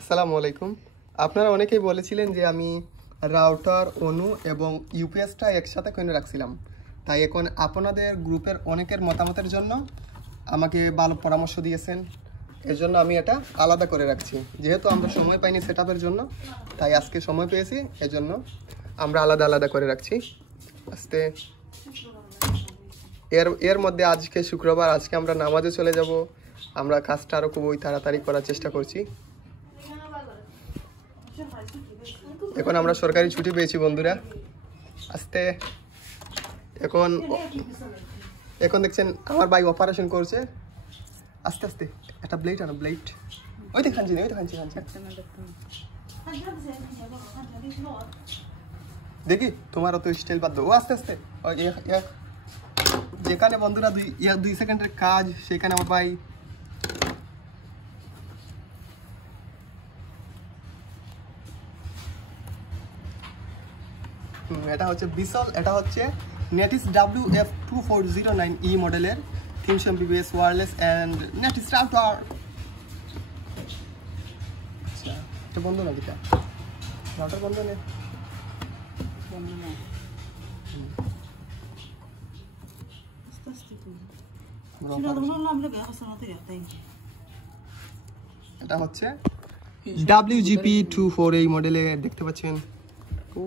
আসসালামু আলাইকুম। আপনারা অনেকেই বলেছিলেন যে আমি রাউটার অনু এবং ইউপিএসটা একসাথে কিনে রাখছিলাম, তাই এখন আপনাদের গ্রুপের অনেকের মতামতের জন্য আমাকে ভালো পরামর্শ দিয়েছেন, এর জন্য আমি এটা আলাদা করে রাখছি। যেহেতু আমরা সময় পাইনি সেটআপের জন্য, তাই আজকে সময় পেয়েছি, এজন্য আমরা আলাদা আলাদা করে রাখছি। আস্তে এর মধ্যে আজকে শুক্রবার, আজকে আমরা নামাজে চলে যাব। আমরা কাজটা আরও খুবই তাড়াতাড়ি করার চেষ্টা করছি। এখন আমরা সরকারি ছুটি পেয়েছি বন্ধুরা। আস্তে এখন দেখছেন আমার ভাই অপারেশন করছে। আস্তে আস্তে একটা ব্লেড আনো, ব্লেড। ওই দেখাচ্ছি দেখি তোমার অত স্টাইল বাদ দাও। ও আস্তে আস্তে যেখানে বন্ধুরা 2 সেকেন্ডের কাজ, সেখানে আমার ভাই এটা হচ্ছে বিশাল, এটা হচ্ছে নেটিস WF2409E মডেলের 300 mbps wireless and Netis router. আচ্ছা এটা বন্ধ না, দিটা রাউটার বন্ধ নেই, এটা হচ্ছে WGP24 এই মডেলে দেখতে পাচ্ছেন। ও